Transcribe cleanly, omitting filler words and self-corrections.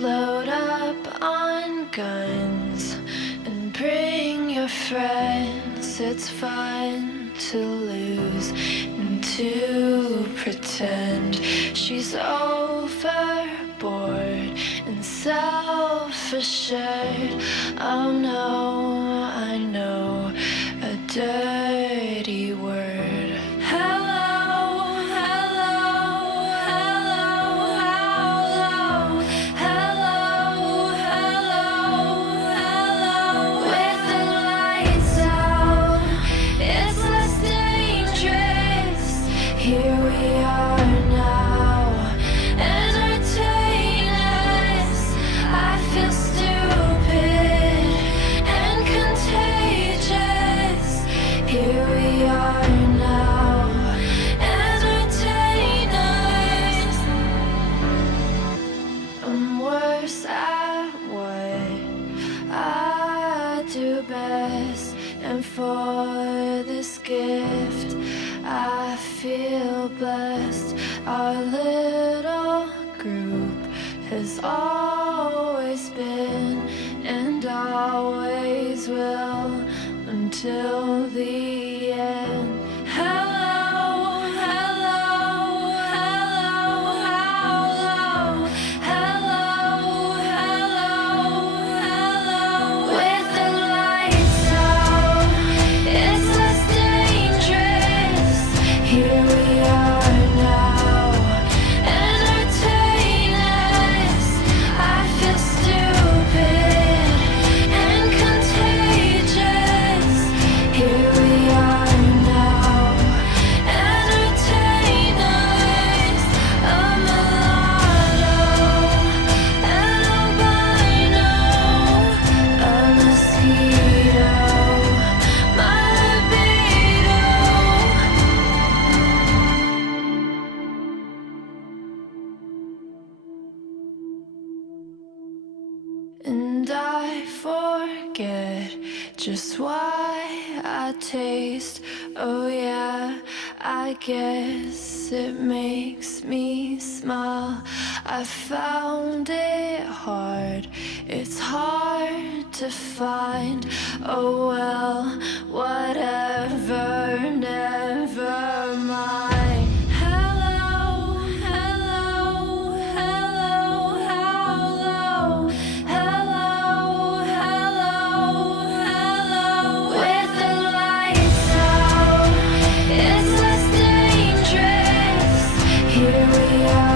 Load up on guns and bring your friends. It's fun to lose and to pretend she's overboard and self-assured. Oh no, I know a dirty word. Hello, hello, hello, hello, hello, hello, hello. With the lights out, it's less dangerous. Here we are now, entertain us. I feel stupid and contagious. Here we are now, entertain us. I'm worse at what I do best, and for this gift I feel blessed. Our little group has always been and always will until the end. Hello, hello, hello, hello, hello, hello, hello. With the lights out, it's less dangerous. Here we are now, entertain us. I feel stupid and contagious. Here we are now, entertain us. I'm a mulatto, an albino, a mosquito, my libido. And I forget just why I taste. Oh yeah, I guess it makes me smile. I found it hard, it's hard to find. Oh well, whatever, never mind. Hello, hello, hello, hello, hello, hello, hello. With the lights out, it's less dangerous. Here we are.